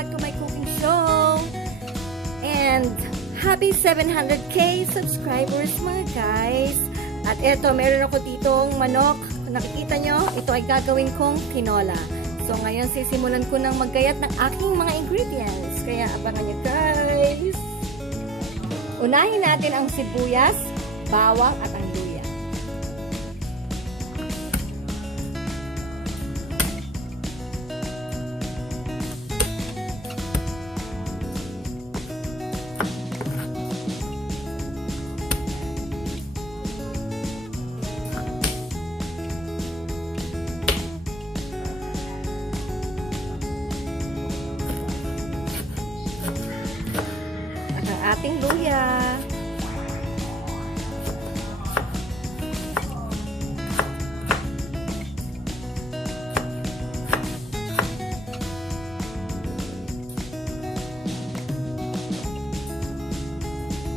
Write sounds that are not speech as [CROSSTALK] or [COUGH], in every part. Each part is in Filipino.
back to my cooking show. And happy 700k subscribers mga guys. At eto, meron ako ditong manok. Nakikita nyo, ito ay gagawin kong tinola. So ngayon, sisimulan ko ng magkayat ng aking mga ingredients. Kaya abangan nyo guys. Unahin natin ang sibuyas, bawang at ang ating luya.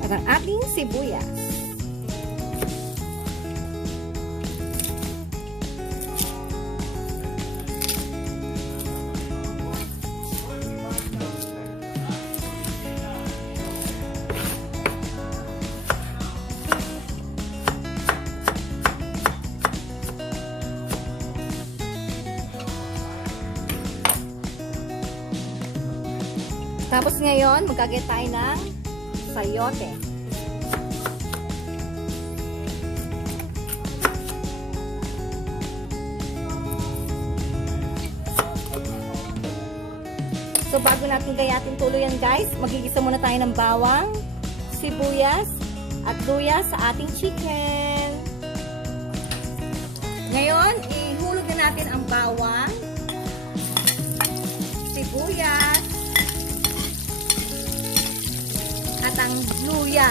At ang ating sibuyas. Tapos ngayon, magkagit tayo ng sayote. So, bago natin gayatin tuloy yan guys, magigisa muna tayo ng bawang, sibuyas, at luya sa ating chicken. Ngayon, ihulog na natin ang bawang, sibuyas, at ang luya.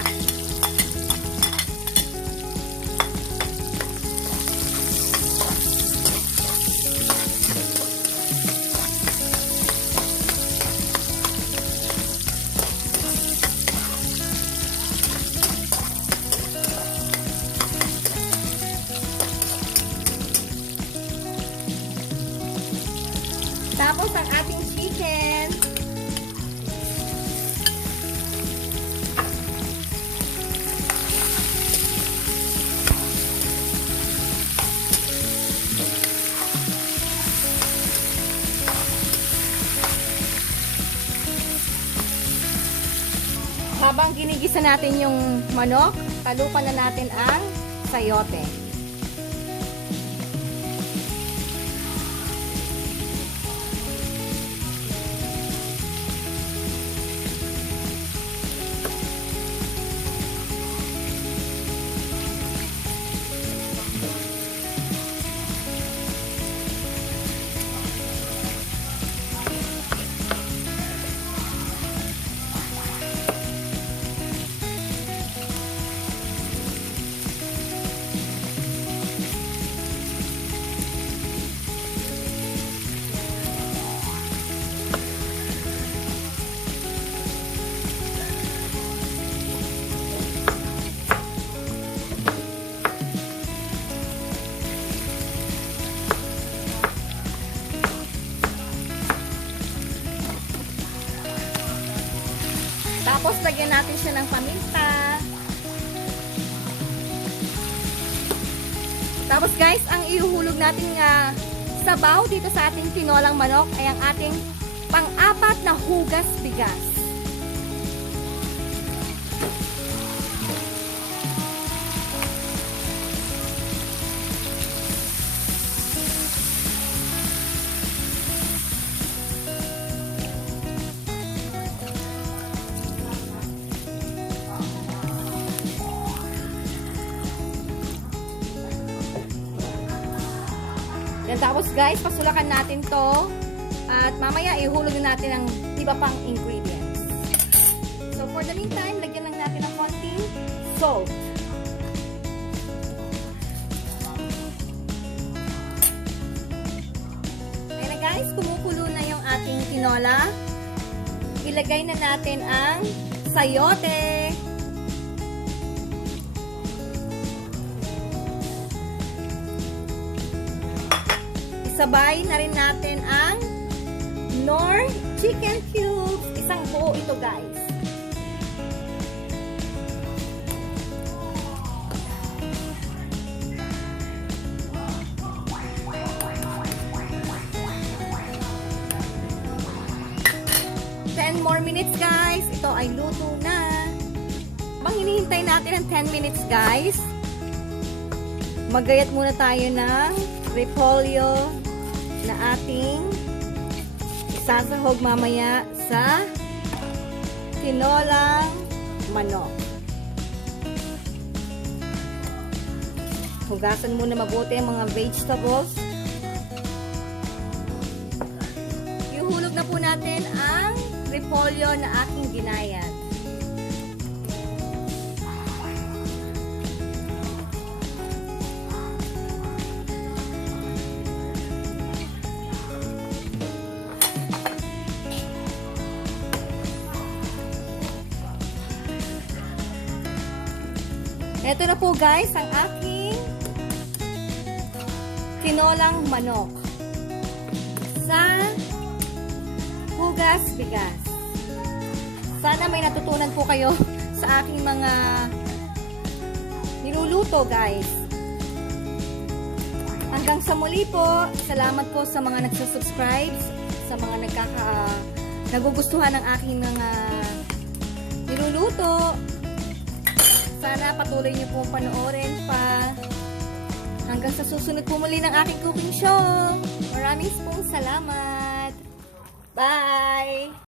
Habang ginigisa natin yung manok, talupan na natin ang sayote. Tapos, lagyan natin siya ng paminta. Tapos, guys, ang ihuhulog natin nga sabaw dito sa ating tinolang manok ay ang ating pang-apat na hugas bigas. Yan, tapos guys, pasulakan natin to. At mamaya ihulog na natin ang iba pang ingredients. So for the meantime, lagyan lang natin ng konting salt. Ayan guys, kumukulo na yung ating tinola. Ilagay na natin ang sayote. Isabay na rin natin ang nor chicken cubes. Isang buo ito guys. Ten more minutes guys. Ito ay luto na. Bang hinihintay natin ng 10 minutes guys. Magayat muna tayo ng repolyo na ating isasahog mamaya sa tinolang manok. Hugasan muna mabuti ang mga vegetables. Ihulog na po natin ang repolyo na aking ginayat. Ito na po guys ang aking tinolang manok sa hugas bigas. Sana may natutunan po kayo [LAUGHS] sa aking mga niluluto guys. Hanggang sa muli po, salamat po sa mga nagsusubscribe, sa mga nagkaka nagugustuhan ng aking mga niluluto. Sana patuloy niyo po panoorin pa. Hanggang sa susunod po muli ng aking cooking show. Maraming pong salamat. Bye!